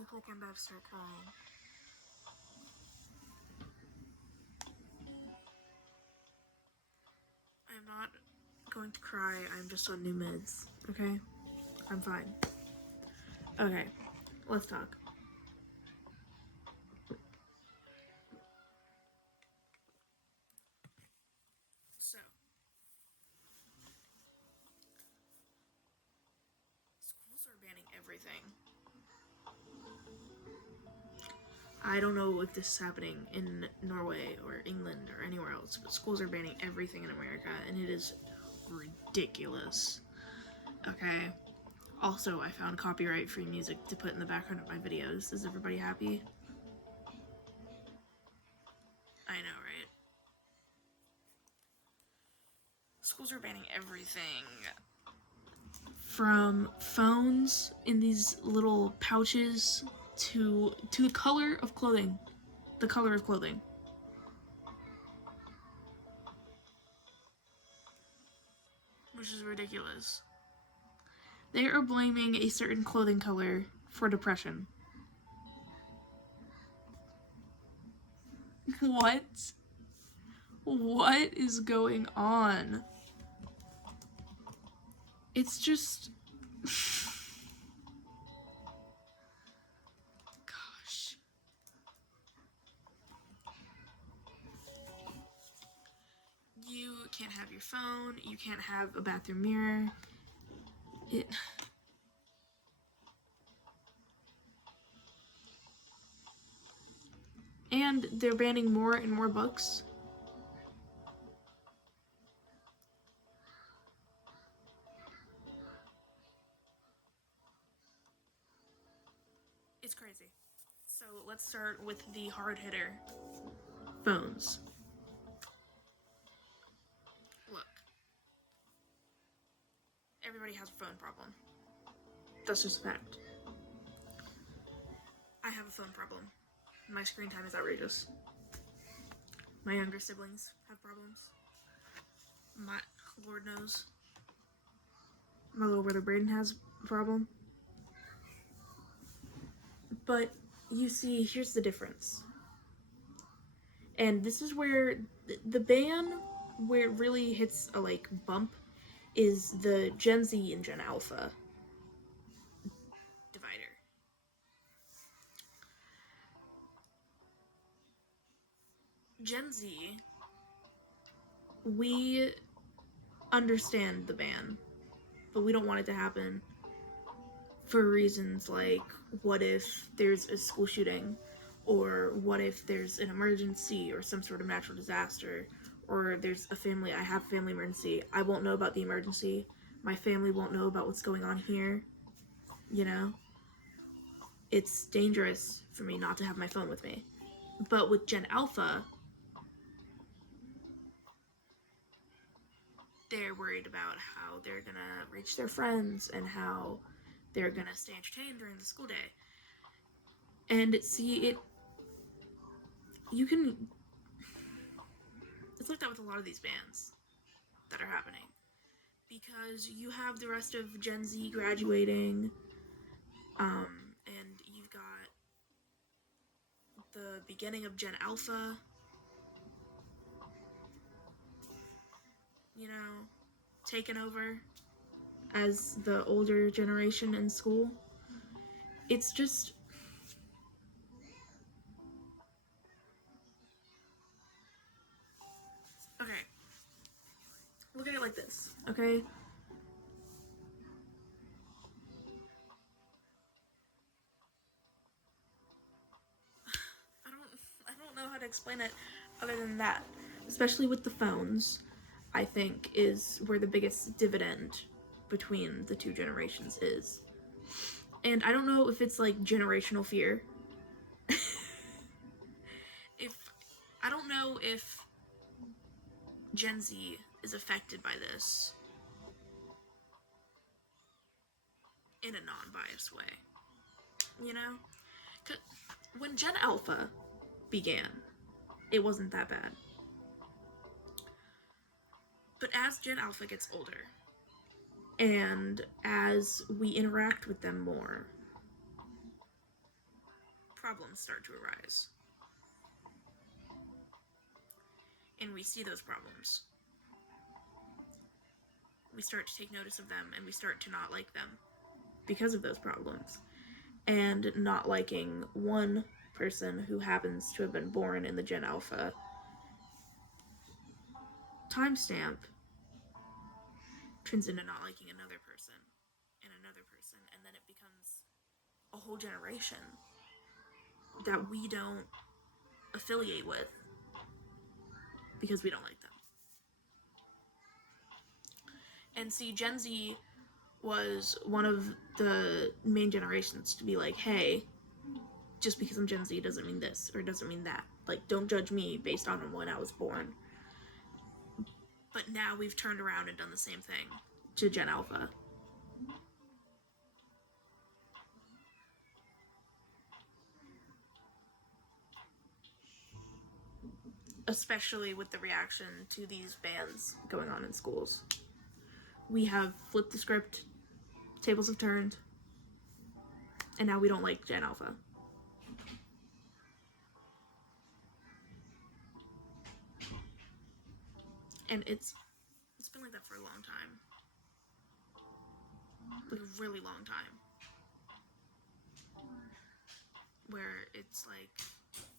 look like I'm about to start crying. I'm not going to cry, I'm just on new meds, okay? I'm fine. Okay, let's talk. So, schools are banning everything. I don't know if this is happening in Norway or England or anywhere else, but schools are banning everything in America, and it is ridiculous. Okay. Also, I found copyright-free music to put in the background of my videos. Is everybody happy? I know, right? Schools are banning everything. From phones in these little pouches to the color of clothing. The color of clothing. Which is ridiculous. They are blaming a certain clothing color for depression. What? What is going on? It's just... Gosh. You can't have your phone, you can't have a bathroom mirror. And they're banning more and more books. It's crazy. So let's start with the hard hitter. Phones. Look. Everybody has a phone problem. That's just a fact. I have a phone problem. My screen time is outrageous. My younger siblings have problems. Lord knows. My little brother Braden has a problem. But you see, here's the difference. And this is where the ban, where it really hits a bump, is the Gen Z and Gen Alpha divider. Gen Z, we understand the ban, but we don't want it to happen for reasons like, what if there's a school shooting, or what if there's an emergency or some sort of natural disaster, or there's a family emergency. I won't know about the emergency. My family won't know about what's going on here. You know? It's dangerous for me not to have my phone with me. But with Gen Alpha, they're worried about how they're gonna reach their friends and how they're gonna stay entertained during the school day. And see, you can... It's like that with a lot of these bands that are happening. Because you have the rest of Gen Z graduating, and you've got the beginning of Gen Alpha, you know, taken over as the older generation in school. It's just... Okay. Look at it like this, okay? I don't know how to explain it other than that. Especially with the phones, I think, is where the biggest dividend between the two generations is. And I don't know if it's like generational fear. I don't know if Gen Z is affected by this in a non-biased way, you know? 'Cause when Gen Alpha began, it wasn't that bad. But as Gen Alpha gets older, and as we interact with them more, problems start to arise. And we see those problems. We start to take notice of them, and we start to not like them because of those problems. And not liking one person who happens to have been born in the Gen Alpha timestamp turns into not liking another person, and then it becomes a whole generation that we don't affiliate with because we don't like them. And see, Gen Z was one of the main generations to be like, hey, just because I'm Gen Z doesn't mean this or doesn't mean that. Like, don't judge me based on when I was born. But now we've turned around and done the same thing to Gen Alpha. Especially with the reaction to these bans going on in schools. We have flipped the script, tables have turned, and now we don't like Gen Alpha. And it's been like that for a long time. Like a really long time. Where it's like,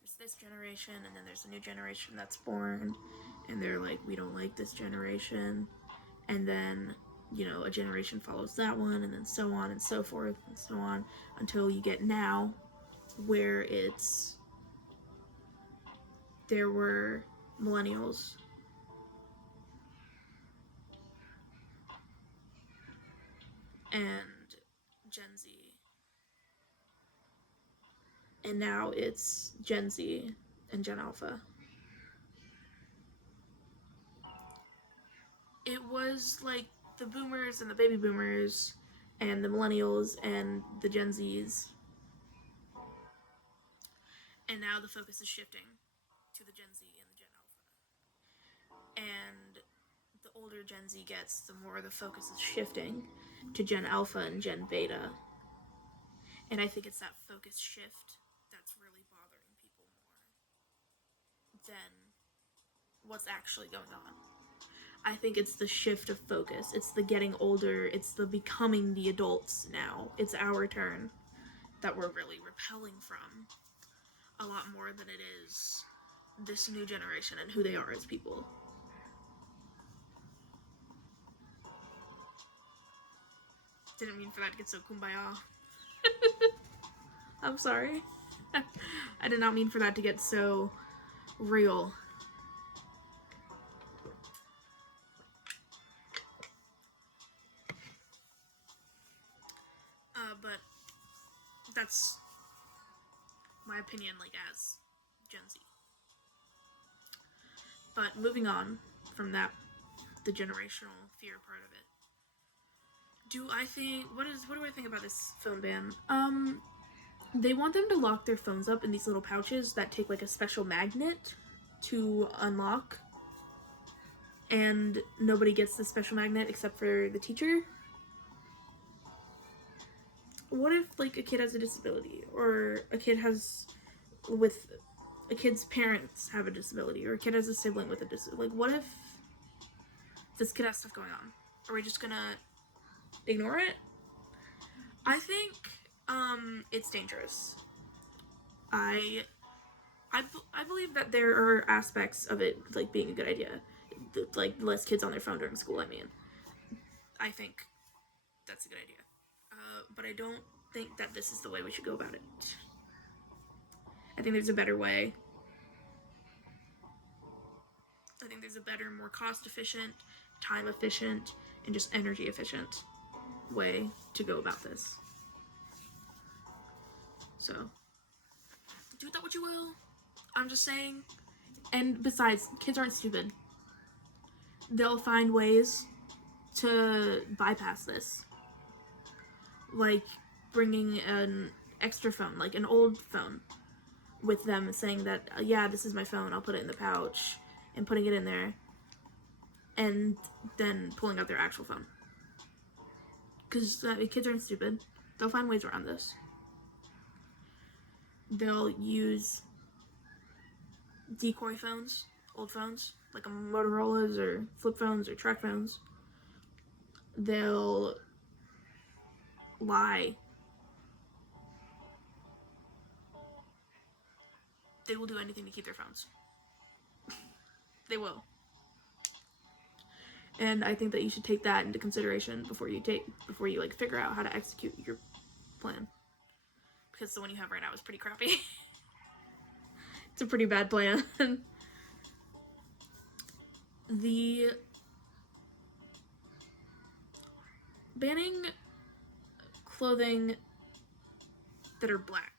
there's this generation, and then there's a new generation that's born, and they're like, we don't like this generation. And then, you know, a generation follows that one, and then so on and so forth and so on, until you get now, where it's, there were millennials and Gen Z, and now it's Gen Z and Gen Alpha. It was like the boomers and the baby boomers and the millennials and the Gen Zs, and now the focus is shifting to the Gen Z and the Gen Alpha. And the older Gen Z gets, the more the focus is shifting to Gen Alpha and Gen Beta. And I think it's that focus shift that's really bothering people more than what's actually going on. I think it's the shift of focus. It's the getting older. It's the becoming the adults now. It's our turn that we're really repelling from a lot more than it is this new generation and who they are as people. Didn't mean for that to get so kumbaya. I'm sorry. I did not mean for that to get so real. But that's my opinion, like, as Gen Z. But moving on from that, the generational fear part of it. What do I think about this phone ban? They want them to lock their phones up in these little pouches that take like a special magnet to unlock. And nobody gets the special magnet except for the teacher. What if like a kid has a disability, or a kid's parents have a disability, or a kid has a sibling with a disability? Like, what if this kid has stuff going on? Are we just gonna ignore it? I think it's dangerous. I believe that there are aspects of it like being a good idea, like less kids on their phone during school. I think that's a good idea, but I don't think that this is the way we should go about it. I think there's a better way. I think there's a better, more cost efficient, time efficient, and just energy efficient way to go about this. So, do with that what you will. I'm just saying. And besides, kids aren't stupid. They'll find ways to bypass this. Like bringing an extra phone, like an old phone, with them, saying that, yeah, this is my phone, I'll put it in the pouch, and putting it in there, and then pulling out their actual phone. Because kids aren't stupid. They'll find ways around this. they'll use decoy phones, old phones, like Motorola's or flip phones or track phones. They'll lie. They will do anything to keep their phones. They will. And I think that you should take that into consideration before you like figure out how to execute your plan. Because the one you have right now is pretty crappy. It's a pretty bad plan. The banning clothing that are black,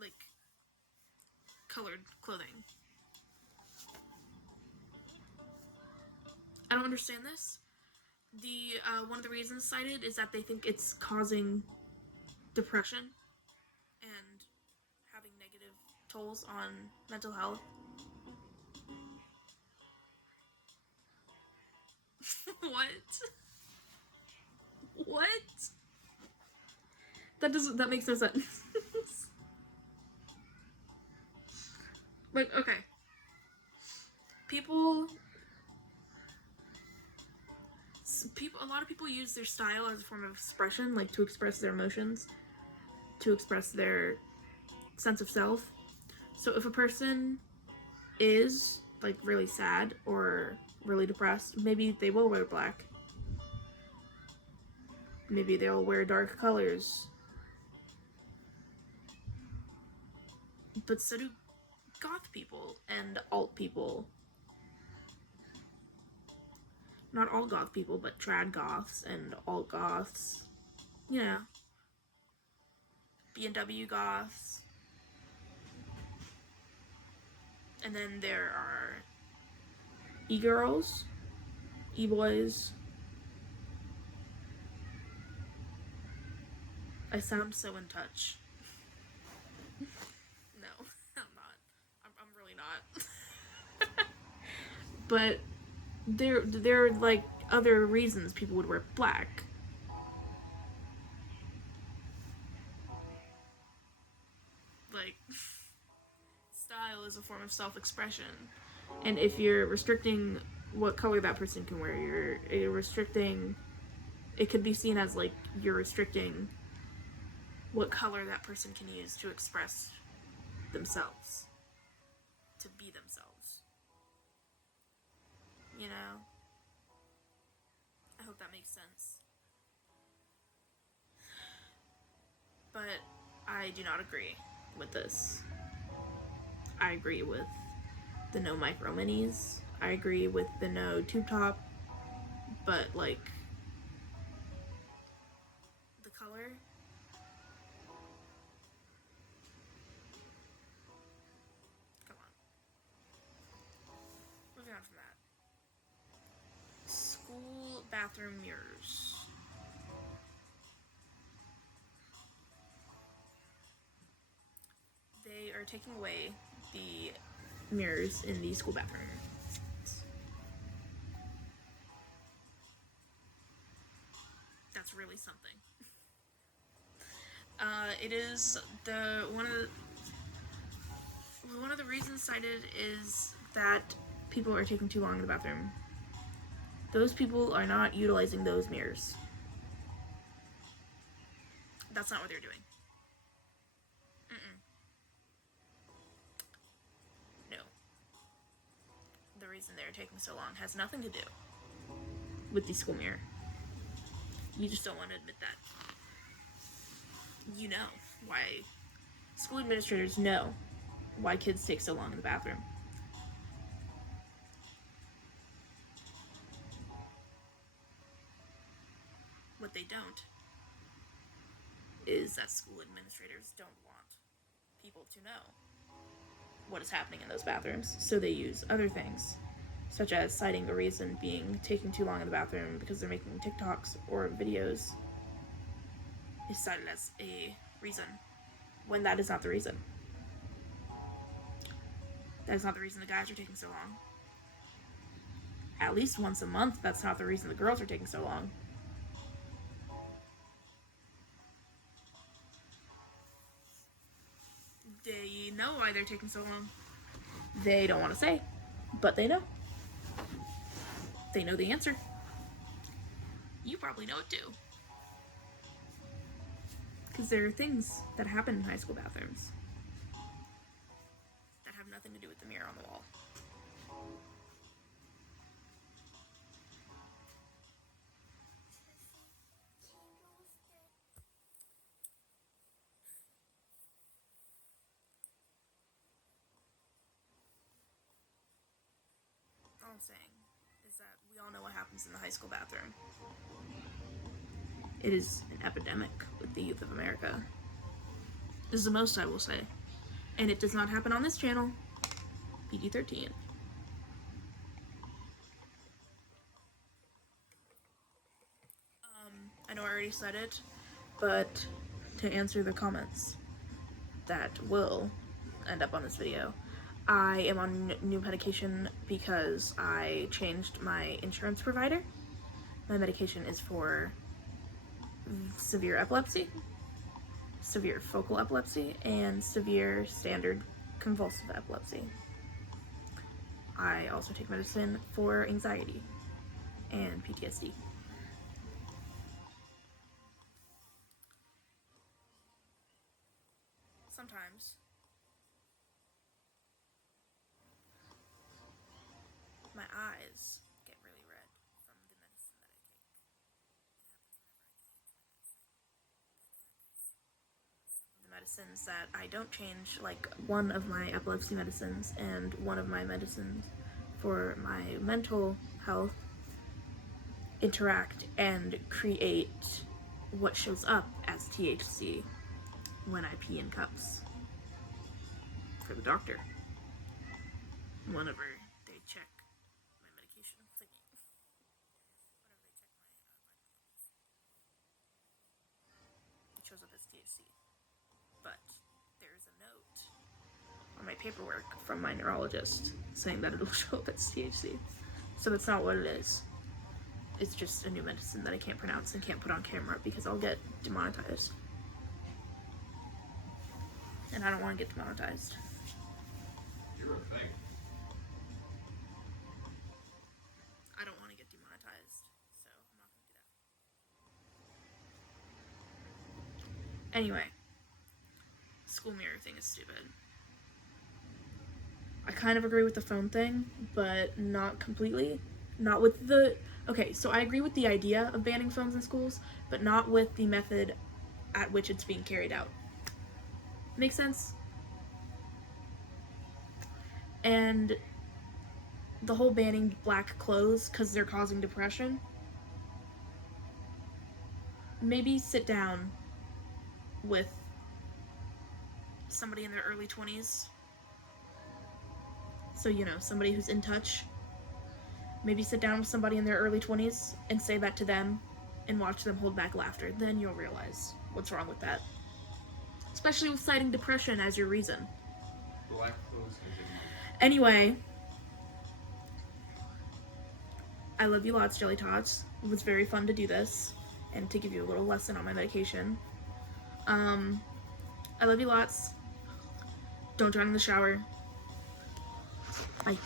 like colored clothing. I don't understand this. The one of the reasons cited is that they think it's causing depression and having negative tolls on mental health. What? That makes no sense. Like, okay. A lot of people use their style as a form of expression, like to express their emotions, to express their sense of self. So if a person is like really sad or really depressed, maybe they will wear black. Maybe they'll wear dark colors. But so do goth people and alt people. Not all goth people, but trad goths and alt goths. You know. B&W goths. And then there are e-girls, e-boys. I sound so in touch. No, I'm not. I'm really not. But there are like other reasons people would wear black. Like, style is a form of self-expression. And if you're restricting what color that person can wear, you're restricting... It could be seen as, like, you're restricting what color that person can use to express themselves. To be themselves. You know? I hope that makes sense. But I do not agree with this. I agree with the no micro minis. I agree with the no tube top. But, like, the color... Come on. Moving on from that. School bathroom mirrors. They are taking away the mirrors in the school bathroom. That's really something. It is one of the reasons cited is that people are taking too long in the bathroom. Those people are not utilizing those mirrors. That's not what they're doing. No. The reason they're taking so long has nothing to do with the school mirror. You just don't want to admit that. You know why. School administrators know why kids take so long in the bathroom. What they don't is that school administrators don't want people to know what is happening in those bathrooms, so they use other things, such as citing the reason being taking too long in the bathroom because they're making TikToks or videos is cited as a reason, when that is not the reason. That is not the reason the guys are taking so long. At least once a month, that's not the reason the girls are taking so long. They know why they're taking so long. They don't want to say, but they know. They know the answer. You probably know it too. Because there are things that happen in high school bathrooms that have nothing to do with the mirror on the wall. All I'm saying is that we all know what happens in the high school bathroom. It is an epidemic with the youth of America. This is the most I will say. And it does not happen on this channel. PG-13. I know I already said it, but to answer the comments that will end up on this video, I am on new medication because I changed my insurance provider. My medication is for severe epilepsy, severe focal epilepsy, and severe standard convulsive epilepsy. I also take medicine for anxiety and PTSD. Sometimes my eyes get really red from the medicine that I take. The medicines that I don't change, like one of my epilepsy medicines and one of my medicines for my mental health, interact and create what shows up as THC when I pee in cups for the doctor whenever they check my medication thingy. Whenever they check my it shows up as THC. But there's a note on my paperwork from my neurologist saying that it'll show up as THC. So that's not what it is. It's just a new medicine that I can't pronounce and can't put on camera because I'll get demonetized. And I don't want to get demonetized. You're a fake. I don't want to get demonetized, so I'm not going to do that. Anyway, school mirror thing is stupid. I kind of agree with the phone thing, but not completely. Not with the... Okay, so I agree with the idea of banning phones in schools, but not with the method at which it's being carried out. Make sense? And the whole banning black clothes because they're causing depression. Maybe sit down with somebody in their early 20s. So, you know, somebody who's in touch. Maybe sit down with somebody in their early 20s and say that to them and watch them hold back laughter. Then you'll realize what's wrong with that. Especially with citing depression as your reason. Black clothes continue. Anyway, I love you lots, Jelly Tots. It was very fun to do this and to give you a little lesson on my medication. I love you lots. Don't drown in the shower. Bye.